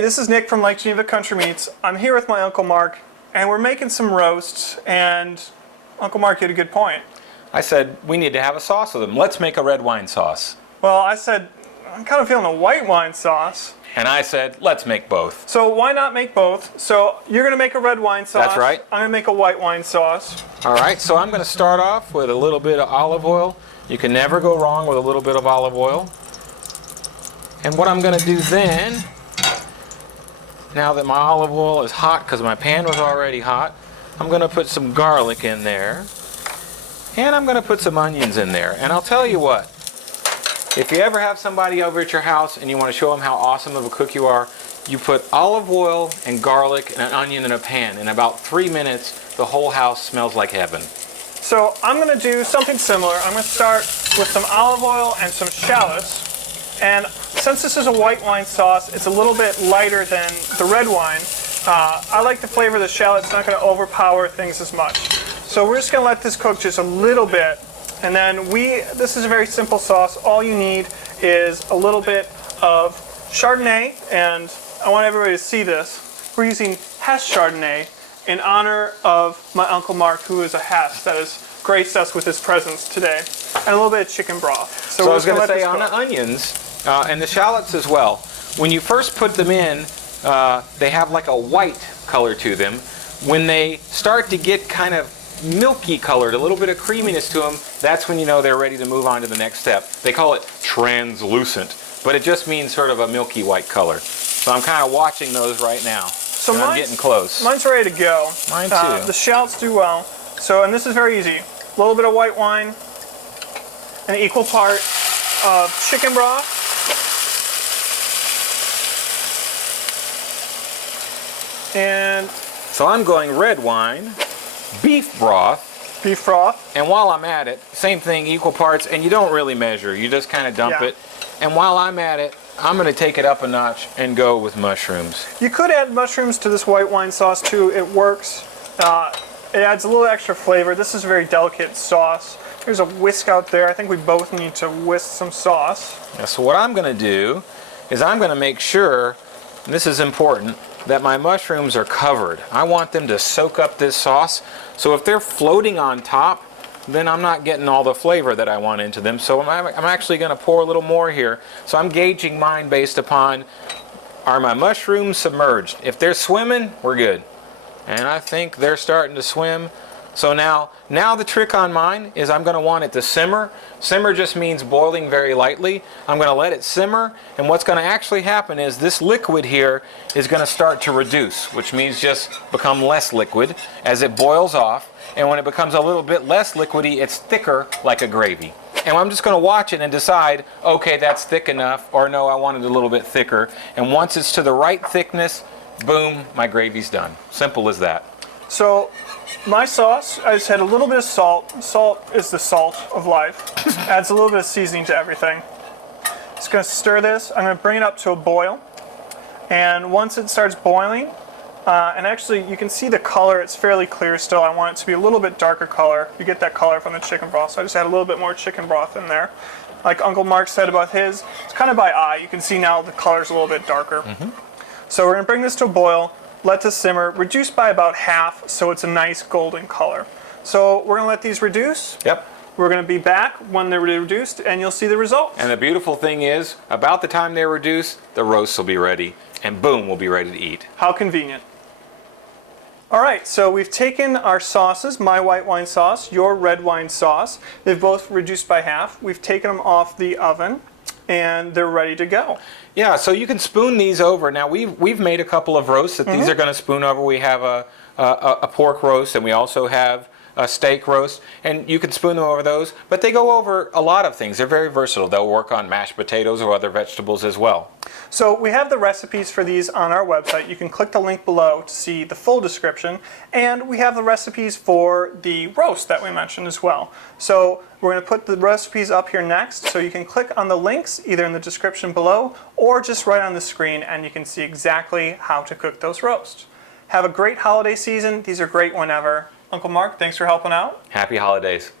Hey, this is Nick from Lake Geneva Country Meats. I'm here with my Uncle Mark, and we're making some roasts, and Uncle Mark, you had a good point. I said, we need to have a sauce with them. Let's make a red wine sauce. Well, I said, I'm kind of feeling a white wine sauce. And I said, let's make both. So why not make both? So you're going to make a red wine sauce. That's right. I'm going to make a white wine sauce. All right, so I'm going to start off with a little bit of olive oil. You can never go wrong with a little bit of olive oil. And what I'm going to do then, now that my olive oil is hot, because my pan was already hot, I'm going to put some garlic in there. And I'm going to put some onions in there. And I'll tell you what, if you ever have somebody over at your house and you want to show them how awesome of a cook you are, you put olive oil and garlic and an onion in a pan. In about 3 minutes, the whole house smells like heaven. So I'm going to do something similar. I'm going to start with some olive oil and some shallots. And since this is a white wine sauce, it's a little bit lighter than the red wine. I like the flavor of the shallot. It's not going to overpower things as much. So we're just going to let this cook just a little bit. And then this is a very simple sauce. All you need is a little bit of Chardonnay, and I want everybody to see this. We're using Hess Chardonnay in honor of my Uncle Mark, who is a Hess that has graced us with his presence today, and a little bit of chicken broth. So I was going to say on the onions and the shallots as well, when you first put them in, they have like a white color to them. When they start to get kind of milky colored, a little bit of creaminess to them, that's when you know they're ready to move on to the next step. They call it translucent, but it just means sort of a milky white color. So I'm kind of watching those right now. So I'm getting close. Mine's ready to go. Mine too. The shallots do well. So, and this is very easy. A little bit of white wine, an equal part of chicken broth, and so I'm going red wine, beef broth, and while I'm at it, same thing, equal parts, and you don't really measure, you just kind of dump it. And while I'm at it, I'm going to take it up a notch and go with mushrooms. You could add mushrooms to this white wine sauce too. It works. It adds a little extra flavor. This is a very delicate sauce. There's a whisk out there. I think we both need to whisk some sauce. Yeah, so what I'm going to do is I'm going to make sure, and this is important, that my mushrooms are covered. I want them to soak up this sauce. So if they're floating on top, then I'm not getting all the flavor that I want into them. So I'm actually going to pour a little more here. So I'm gauging mine based upon, are my mushrooms submerged? If they're swimming, we're good. And I think they're starting to swim. So now the trick on mine is I'm going to want it to simmer. Simmer just means boiling very lightly. I'm going to let it simmer, and what's going to actually happen is this liquid here is going to start to reduce, which means just become less liquid as it boils off. And when it becomes a little bit less liquidy, it's thicker like a gravy. And I'm just going to watch it and decide, okay, that's thick enough, or no, I want it a little bit thicker. And once it's to the right thickness, boom, my gravy's done. Simple as that. So my sauce, I just had a little bit of salt. Salt is the salt of life. Adds a little bit of seasoning to everything. Just going to stir this. I'm going to bring it up to a boil. And once it starts boiling, and actually you can see the color, it's fairly clear still. I want it to be a little bit darker color. You get that color from the chicken broth. So I just add a little bit more chicken broth in there. Like Uncle Mark said about his, it's kind of by eye. You can see now the color's a little bit darker. So we're going to bring this to a boil. Let this simmer, reduce by about half so it's a nice golden color. So we're going to let these reduce. Yep. We're going to be back when they're reduced and you'll see the results. And the beautiful thing is, about the time they're reduced, the roast will be ready. And boom, we'll be ready to eat. How convenient. Alright, so we've taken our sauces, my white wine sauce, your red wine sauce. They've both reduced by half. We've taken them off the oven and they're ready to go. Yeah, so you can spoon these over. Now we've made a couple of roasts that these are going to spoon over. We have a pork roast, and we also have a steak roast, and you can spoon them over those. But they go over a lot of things. They're very versatile. They'll work on mashed potatoes or other vegetables as well. So we have the recipes for these on our website. You can click the link below to see the full description, and we have the recipes for the roast that we mentioned as well. So we're going to put the recipes up here next, so you can click on the links either in the description below or just right on the screen, and you can see exactly how to cook those roasts. Have a great holiday season. These are great whenever. Uncle Mark, thanks for helping out. Happy holidays.